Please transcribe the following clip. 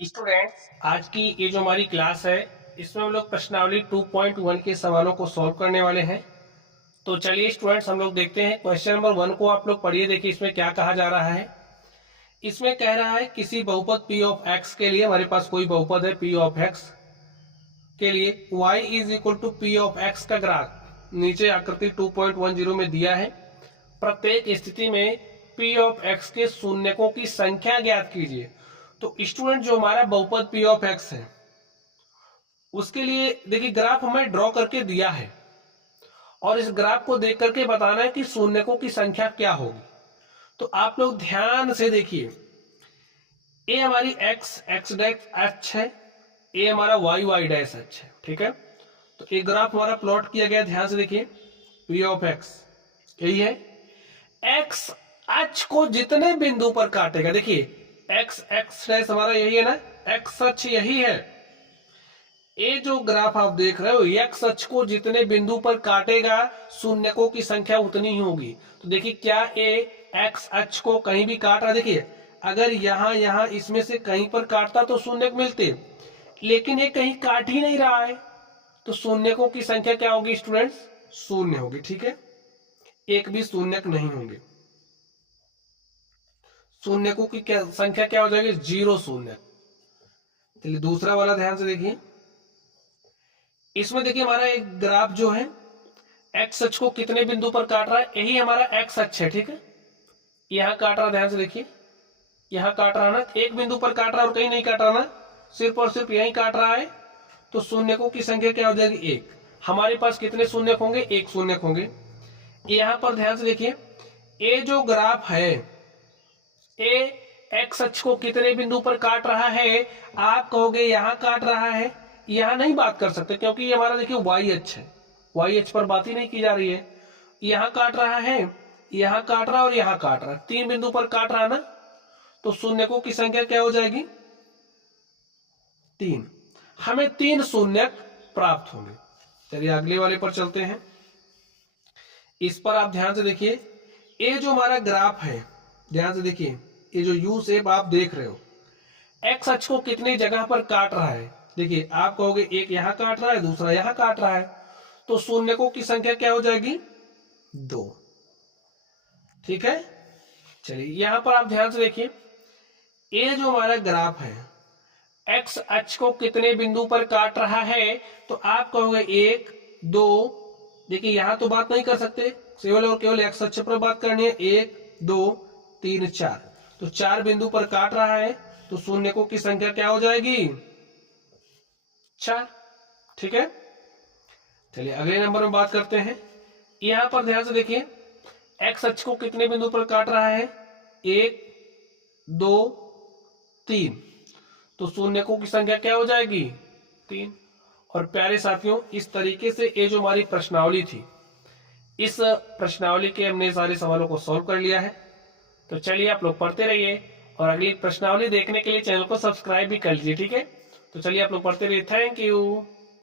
Students, आज की ये जो हमारी क्लास है इसमें हम लोग प्रश्नावली 2.1 के सवालों को सॉल्व करने वाले हैं। तो चलिए स्टूडेंट्स, हम लोग देखते हैं क्वेश्चन नंबर 1 को। आप लोग पढ़िए, देखिए इसमें क्या कहा जा रहा है। इसमें कह रहा है किसी बहुपद p ऑफ x के लिए, हमारे पास कोई बहुपद है p ऑफ x के लिए y is equal to p of x का ग्राफ नीचे आकृति 2.10 में दिया है। प्रत्येक स्थिति में p ऑफ x के शून्यकों की संख्या ज्ञात कीजिए। तो स्टूडेंट, जो हमारा बहुपद p ऑफ x है उसके लिए देखिए ग्राफ हमें ड्रॉ करके दिया है और इस ग्राफ को देख करके बताना है कि शून्यकों की संख्या क्या होगी। तो आप लोग ध्यान से देखिए, ए हमारी x डैश h है, ए हमारा y डैश h है, ठीक है। तो एक ग्राफ हमारा प्लॉट किया गया, ध्यान से देखिए, p ऑफ x यही है। x h को जितने बिंदु पर काटेगा, देखिए x डैश हमारा यही है ना, x अक्ष यही है। ये जो ग्राफ आप देख रहे हो, x अक्ष को जितने बिंदु पर काटेगा शून्यकों की संख्या उतनी ही होगी। तो देखिए क्या ये x अक्ष को कहीं भी काट रहा है, देखिए अगर यहां इसमें से कहीं पर काटता तो शून्यक मिलते, लेकिन ये कहीं काट ही नहीं रहा है, तो शून्यकों की संख्या क्या होगी स्टूडेंट्स? शून्य होगी, ठीक है। एक भी शून्यक नहीं होंगे, शून्यकों की संख्या क्या हो जाएगी? 0 शून्य। चलिए दूसरा वाला ध्यान से देखिए, इसमें देखिए हमारा एक ग्राफ जो है एक्स अक्ष को कितने बिंदु पर काट रहा है, यही हमारा एक्स अक्ष है, ठीक है। यहां काट रहा है, ध्यान से देखिए, यहां काट रहा है ना, एक बिंदु पर काट रहा है और कहीं नहीं काट रहा ना, सिर्फ और सिर्फ यहीं काट रहा है। तो शून्यकों की संख्या क्या हो जाएगी? 1। हमारे पास कितने शून्यक होंगे? 1 शून्यक होंगे। यहां पर ध्यान से देखिए, ये जो ग्राफ है ये एक्स अक्ष को कितने बिंदु पर काट रहा है? आप कहोगे यहां काट रहा है, यहां नहीं बात कर सकते क्योंकि ये हमारा देखिए वाई अक्ष है, वाई अक्ष पर बात ही नहीं की जा रही है। यहां काट रहा है, यहां काट रहा है और यहां काट रहा है, 3 बिंदु पर काट रहा है ना। तो शून्यकों की संख्या क्या हो जाएगी? 3। हमें 3 शून्यक प्राप्त होंगे। चलिए अगले वाले पर चलते हैं। इस पर आप ध्यान से देखिए, ये जो हमारा ग्राफ है, ध्यान से देखिए, ये जो यू शेप आप देख रहे हो, एक्स अक्ष को कितनी जगह पर काट रहा है? देखिए आप कहोगे एक यहां काट रहा है, दूसरा यहां काट रहा है, तो शून्यकों की संख्या क्या हो जाएगी? 2, ठीक है। चलिए यहां पर आप ध्यान से देखिए, ये जो हमारा ग्राफ है एक्स अक्ष को कितने बिंदु पर काट रहा है? तो आप कहोगे 1 2, देखिए यहां तो बात नहीं कर सकते, केवल और केवल एक्स अक्ष पर बात करनी है। 1 2 3 4, तो 4 बिंदु पर काट रहा है, तो शून्यकों की संख्या क्या हो जाएगी? 4, ठीक है। चलिए अगले नंबर में बात करते हैं। यहां पर ध्यान से देखिए, एक्स अक्ष को कितने बिंदु पर काट रहा है? 1 2 3, तो शून्यकों की संख्या क्या हो जाएगी? 3। और प्यारे साथियों, इस तरीके से ये जो हमारी प्रश्नावली थी, इस प्रश्नावली के हमने सारे सवालों को सॉल्व कर लिया है। तो चलिए आप लोग पढ़ते रहिए और अगली प्रश्नावली देखने के लिए चैनल को सब्सक्राइब भी कर लीजिए, ठीक है। तो चलिए आप लोग पढ़ते रहिए। Thank you.